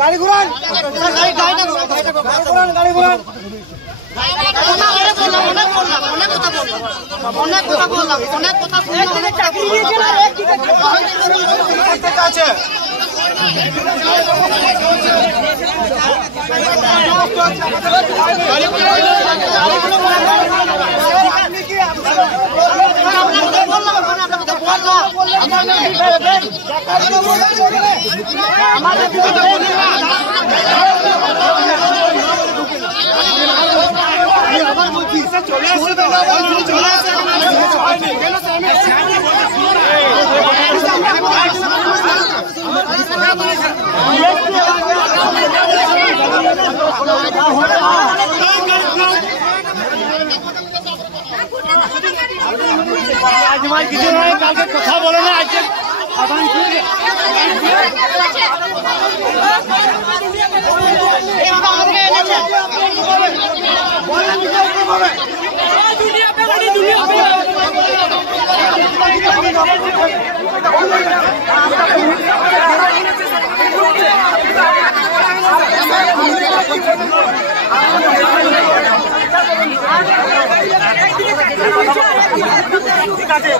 গাড়ি ঘুরান, গাড়ি ঘুরান। কালকে কথা বলে না আজকে ঠিক আছে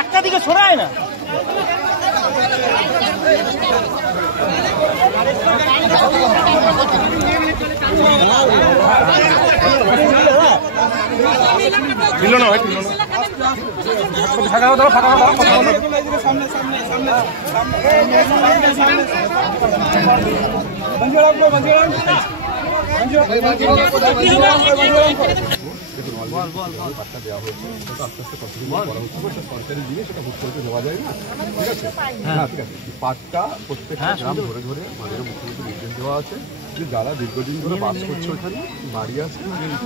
একটা দিকে সরায় না। দিল না ভাই, ফাঁকা দাও, ফাঁকা দাও, সামনে সামনে সামনে দেওয়া হয়েছে, সেটা আস্তে আস্তে কতদিন করা হচ্ছে, সেটা সরকারি জিনিস, সেটা হুট করে দেওয়া যায় না। ঠিক আছে, হ্যাঁ ঠিক আছে। পাটটা প্রত্যেকটা গ্রাম ধরে ধরে মাননীয় মুখ্যমন্ত্রী নির্দেশ দেওয়া আছে যে যারা দীর্ঘদিন ধরে বাস করছে ওখানে বাড়ি আছে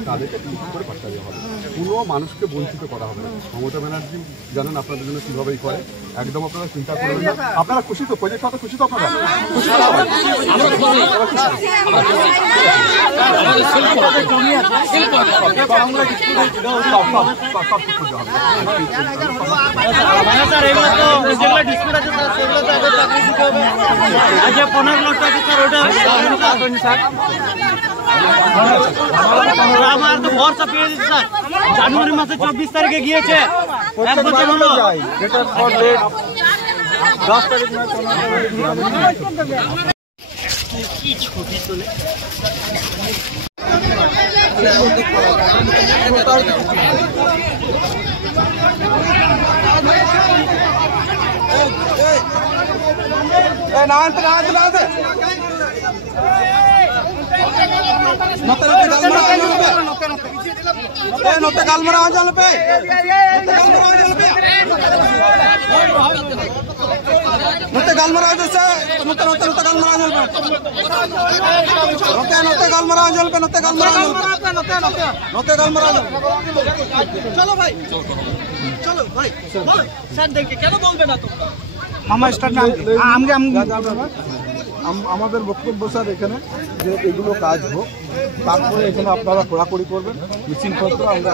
তাদেরকে ঠিক করে পাট্টা দেওয়া হবে, কোনো মানুষকে বঞ্চিত করা হবে না। মমতা ব্যানার্জি জানেন আপনাদের জন্য কীভাবেই করে, একদম আপনারা চিন্তা করবেন না। আপনারা খুশি তো, প্রজেক্ট কথা খুশি তো আপনারা? খুশি তো? জানুয়ারি মাসে 24 তারিখে গিয়েছে, 1 বছর হলো। 10 তারিখ কি ছবি তোলে গালমারা অঞ্চল পে গালমারা অঞ্চল পে চলো ভাই, চলো ভাই, স্যার দেখে কেন বলবে না তো? আমার স্টার্ট নাম আমাদের বক্তব্য স্যার এখানে যে এগুলো কাজ হোক, তারপরে এখানে আপনারা খোঁড়াখড়ি করবেন, মিছিলপত্র আমরা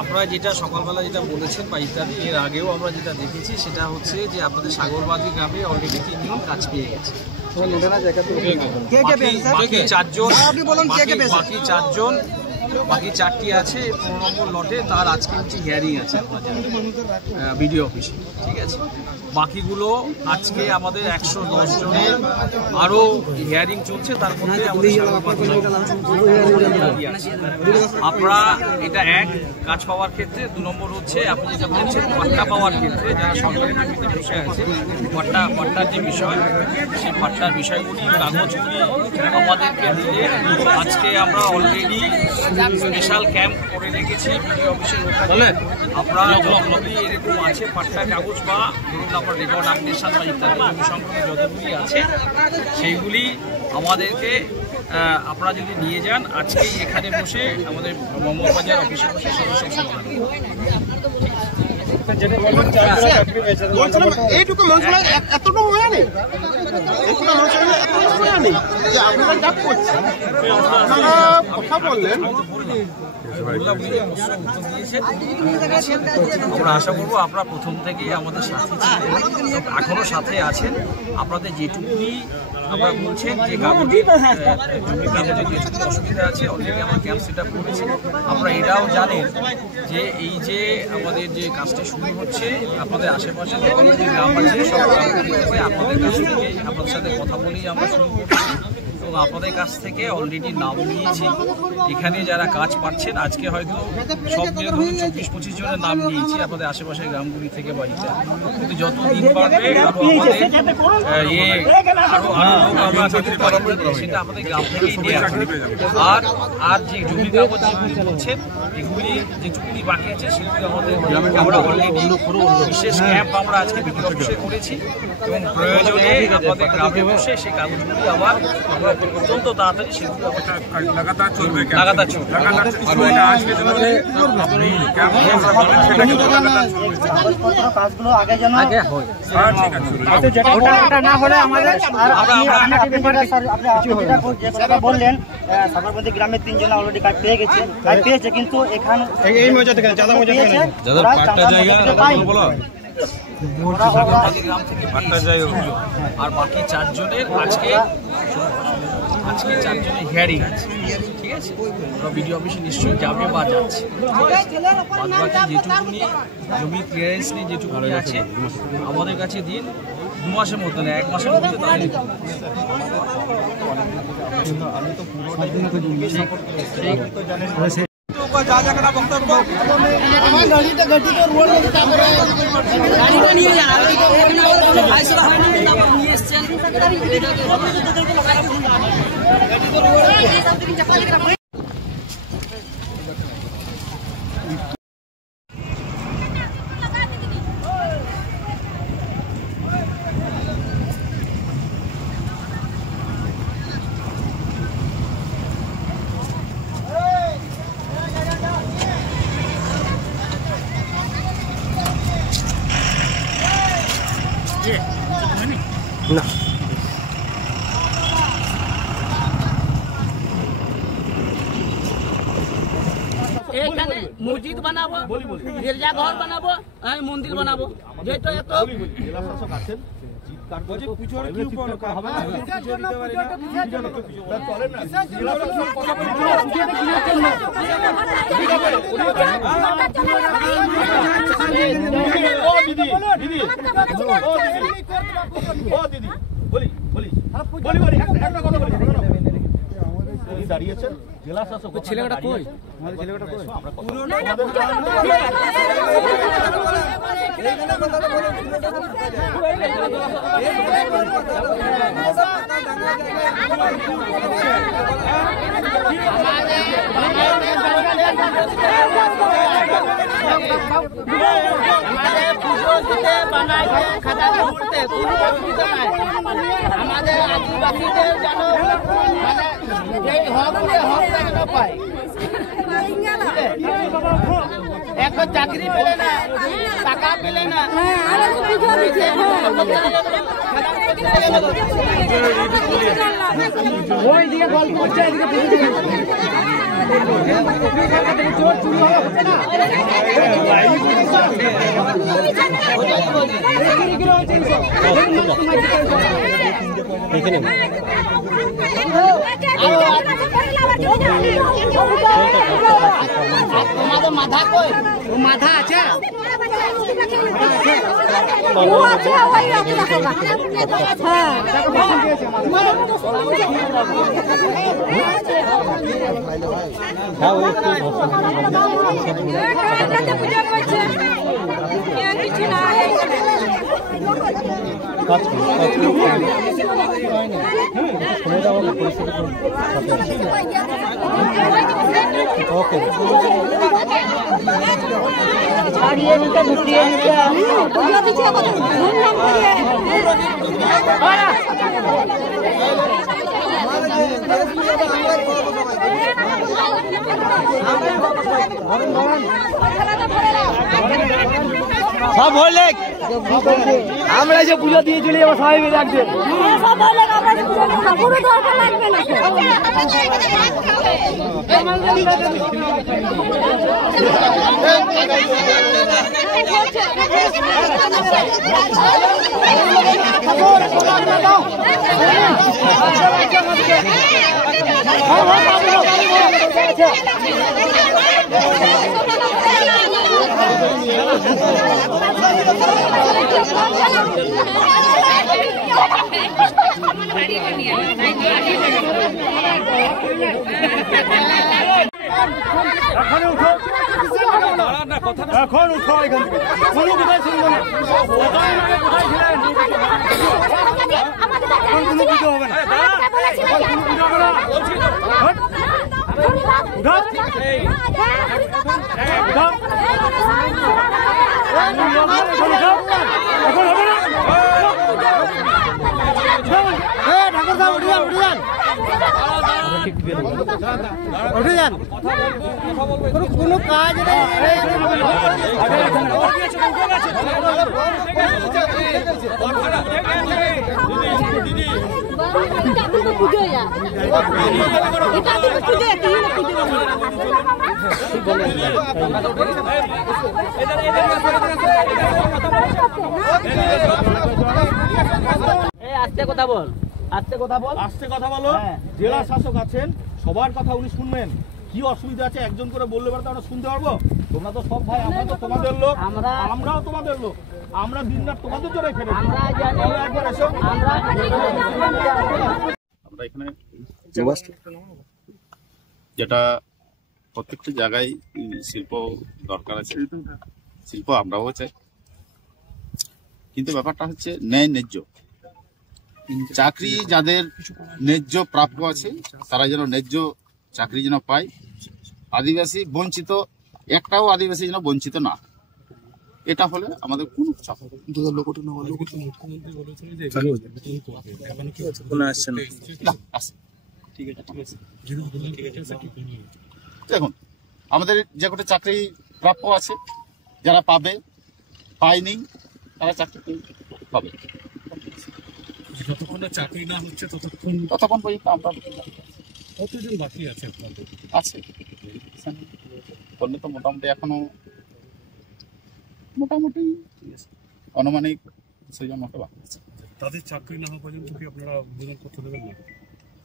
আপনারা যেটা সকালবেলা যেটা বলেছেন বা ইত্যাদি, এর আগেও আমরা যেটা দেখেছি সেটা হচ্ছে যে আপনাদের সাগরবাদী গ্রামে অলরেডি 3 জন কাজ পেয়ে গেছে। বাকি 4টি আছে 15 নম্বর লটে, তার আজকে হচ্ছে হিয়ারিং আছে আমাদের বিডিও অফিসে। ঠিক আছে, বাকিগুলো আজকে আমাদের 110 জনের আরও হিয়ারিং চলছে, তার মধ্যে আপনারা এটা এক কাজ পাওয়ার ক্ষেত্রে, 2 নম্বর হচ্ছে আপনি যেটা বলছেন পাট্টা পাওয়ার ক্ষেত্রে যারা সরকারি জমিতে বসে আছে, পাট্টার যে বিষয়, সেই পাট্টার বিষয়গুলি কাগজগুলি আমাদেরকে দিলে আজকে আমরা অলরেডি স্পেশাল ক্যাম্প করে রেখেছি বিডিও অফিসের ওখানে। আপনারা যতগুলি এরকম আছে পাট্টা কাগজ বা ধরুন তারপর রেকর্ড আপডেশন বা ইত্যাদি জমি সংক্রান্ত যতগুলি আছে সেইগুলি আমাদেরকে আপনারা যদি নিয়ে যান আজকেই এখানে বসে আমাদের মঙ্গলবাজার অফিসে বসে সেই সব সমাধান এইটুকু মানুষগুলো এতটুকু হয়ে নেই এইগুলো মানুষগুলো এতটুকু হয়ে নেই যে আপনারা যা করছেন আপনারা কথা বললেন আমরা আশা করবো আপনারা প্রথম থেকেই আমাদের সাথে ছিলেন, এখনো সাথে আছেন। আপনাদের যেটুকুনি আমরা বলছেন যে জমি কাগজে যেটুকু অসুবিধা আছে অলরেডি আমরা ক্যাম্প সেট আপ করেছি। আমরা এটাও জানেন যে এই যে আমাদের যে কাজটা শুরু হচ্ছে আপনাদের আশেপাশে যতগুলো গ্রাম আছে সব গ্রামগুলি থেকে আপনাদের কাছ থেকে আপনাদের সাথে কথা বলেই আমরা শুরু করছি এবং আপনাদের কাছ থেকে অলরেডি নাম নিয়েছি। এখানে যারা কাজ পাচ্ছেন আজকে হয়তো সব মিলে ধরুন 24-25 জনের নাম নিয়েছি আপনাদের আশেপাশের গ্রামগুলি থেকে বাড়িতে, কিন্তু যত দিন বাড়বে আরো আমাদের সেটা আমাদের গ্রাম থেকেই দেওয়া হবে। আর যে জমি কাগজ যেগুলি করছেন এগুলি যেটুকুনি বাকি আছে সেগুলি আমাদের আমরা অলরেডি বিশেষ ক্যাম্প আমরা আজকে বিডিও অফিসে করেছি এবং প্রয়োজনে আমাদের গ্রামে বসে সেই কাগজগুলি আবার আমরা অত্যন্ত তাড়াতাড়ি সেগুলো লাগাতার চলবে। কাজগুলো আগে যেন না হলে আমাদের বললেন সাগরপতি গ্রামের 3 জন অলরেডি কাজ পেয়ে গেছে, কাজ পেয়েছে, কিন্তু এখানে এই মজা থেকে গ্রাম থেকে আর বাকি 4 জনের আজকে 4 জনের হিয়ারিং আছে, ঠিক আছে? ওরা বিডিও অফিসে নিশ্চয়ই যাবে বা যাচ্ছে। বাদ বাকি যেটুকুনি জমি ক্লিয়ারেন্স নিয়ে যেটুকুনি আছে আমাদের কাছে দিন 2 মাসের মধ্যে না 1 মাসের মধ্যে তাহলে আমি তো না এখানে মসজিদ বানাবো, গির্জা ঘর বানাবো, মন্দির বানাবো, যেটা এত দাঁড়িয়েছেন জেলা শাসক ছেলেটা কই ছেলেটা কই আমাদের আদিবাসীদের যেন এই হকটা যেন পায়। এখন চাকরি পেলে না, টাকা পেলে না, ওই দিকে গল্প হচ্ছে, তোমাদের মাথা কই? মাথা আছে পুজো করছে কিছু না সব হলে আমরা যে পুজো দিয়ে চলে যাবো সবাই মিলে একদিন। এখন উঠো এখান থেকে কোনো কোথায় শুনবো না, কোনো কিছু হবে না। উঠে যান, কোনো কাজ আস্তে কথা বল, আস্তে কথা বল, আস্তে কথা বলো। জেলা শাসক আছেন, সবার কথা উনি শুনবেন। কি অসুবিধা আছে একজন করে বললে পারে তো আমরা শুনতে পারবো? তোমরা তো সব ভাই, আমরা তো তোমাদের লোক, আমরাও তোমাদের লোক, আমরা দিনরাত তোমাদের জন্য এখানে। আমরা এখানে যেটা প্রত্যেকটা জায়গায় শিল্প দরকার আছে, শিল্প আমরাও চাই, কিন্তু ব্যাপারটা হচ্ছে ন্যায় ন্যায্য চাকরি, যাদের ন্যায্য প্রাপ্য আছে তারা যেন ন্যায্য চাকরি যেন পায়। আদিবাসী বঞ্চিত, একটাও আদিবাসী যেন বঞ্চিত না, এটা হলে আমাদের কোনো চাপ দেখুন, আমাদের যে কটা চাকরি প্রাপ্য আছে, যারা পাবে, পায়নি তারা চাকরি পাবে। যতক্ষণ চাকরি না হচ্ছে ততক্ষণ পর্যন্ত আমরা কতজন বাকি আছে আছে করলে তো মোটামুটি এখনো মোটামুটি আনুমানিক সেজন মতো বাকি আছে। তাদের চাকরি না হওয়া পর্যন্ত কি আপনারা আবেদন করতে দেবেন না?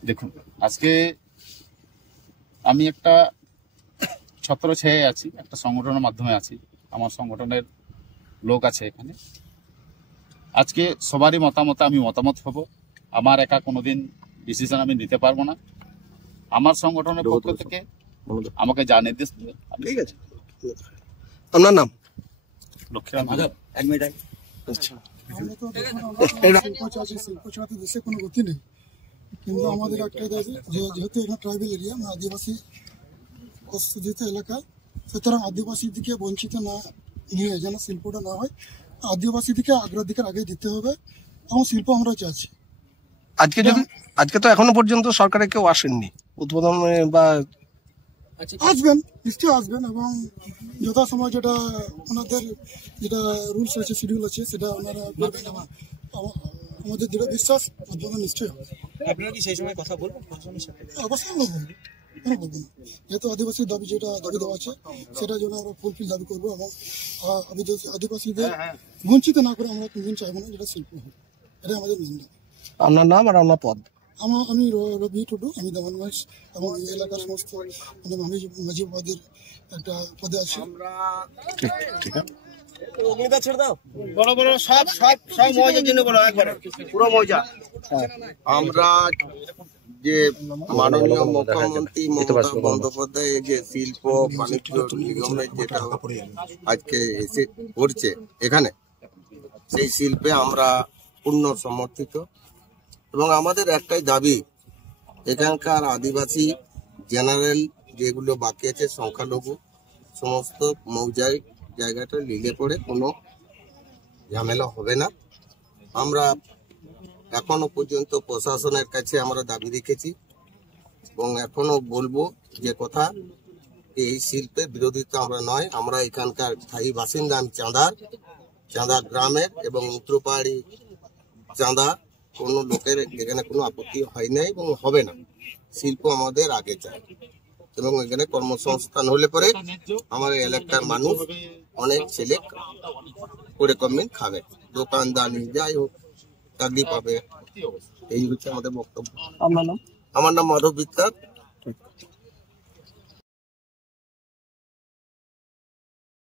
দেখুন, আজকে আমি একটা ছত্র ছেয়ে আছি, একটা সংগঠনের মাধ্যমে আছি, আমার সংগঠনের লোক আছে এখানে। আজকে সবারই মতামত আমি মতামত হব, আমার একা কোনোদিন ডিসিশন আমি নিতে পারবো না। আমার সংগঠনের পক্ষ থেকে আমাকে যা নির্দেশ দেবে। ঠিক আছে, আপনার নাম? লক্ষ্মীরাম। এক মিনিট। আচ্ছা, শিল্প ছাড়া তো দেশে কোনো গতি নেই, কিন্তু আমাদের একটাই দাবি যে যেহেতু এখানে ট্রাইবেল এরিয়া, মানে আদিবাসী অধ্যুষিত এলাকা, সুতরাং আদিবাসী দিকে বঞ্চিত না নিয়ে যেন শিল্পটা না হয়, আদিবাসী দিকে অগ্রাধিকার আগে দিতে হবে এবং শিল্প আমরা চাচ্ছি। আজকে তো এখনো পর্যন্ত সরকারে কেউ আসেননি উদ্বোধনে বা আসবেন, নিশ্চয়ই আসবেন, এবং যথাসময় যেটা ওনাদের যেটা রুলস আছে, শিডিউল আছে, সেটা ওনারা করবেন। আমাদের দৃঢ় বিশ্বাস উদ্বোধন নিশ্চয়ই হবে। আপনারা কি সেই সময় কথা বলবেন? অবশ্যই আমরা বলবো, কেন বলবো না? যেহেতু আদিবাসীর দাবি, যেটা দাবি দেওয়া আছে, সেটা যেন আমরা ফুলফিল দাবি করবো, এবং আদিবাসীদের বঞ্চিত না করে আমরা কোনদিন চাইবো না যেটা শিল্প হবে। এটা আমাদের মেন দাবি। আপনার নাম আর আপনার পদ? আমি রবি টুডু, আমি দেওয়ানগঞ্জ এবং এই এলাকার সমস্ত মানে মাঝি পদের একটা পদে আছি। ঠিক আছে, অগ্নিদা ছেড়ে দাও, বড় বড় সব মৌজার জন্য বলো, একবারে পুরো মৌজা। আমরা যে মাননীয় মুখ্যমন্ত্রী মমতা বন্দ্যোপাধ্যায় যে শিল্প বাণিজ্য নিগমের যেটা আজকে এসে করছে এখানে, সেই শিল্পে আমরা পূর্ণ সমর্থিত। এবং আমাদের একটাই দাবি, এখানকার আদিবাসী জেনারেল যেগুলো বাকি আছে সংখ্যালঘু সমস্ত মৌজায় জায়গাটা লিলে পড়ে কোনো ঝামেলা হবে না। আমরা এখনো পর্যন্ত প্রশাসনের কাছে আমরা দাবি রেখেছি এবং এখনো বলবো যে কথা, এই শিল্পের বিরোধিতা আমরা নয়, আমরা এখানকার স্থায়ী বাসিন্দা। আমি চাঁদা গ্রামের এবং উত্তরপাহাড়ি চাঁদা কোনো লোকের এখানে কোনো আপত্তি হয় নাই এবং হবে না। শিল্প আমাদের আগে চাই এবং এখানে কর্মসংস্থান হলে পরে আমাদের এলাকার মানুষ অনেক ছেলে করে কমেন্ট খাবে, দোকানদানি যাই হোক চাকরি পাবে। এই হচ্ছে আমাদের বক্তব্য। আমার নাম মাধব বিদ্যার।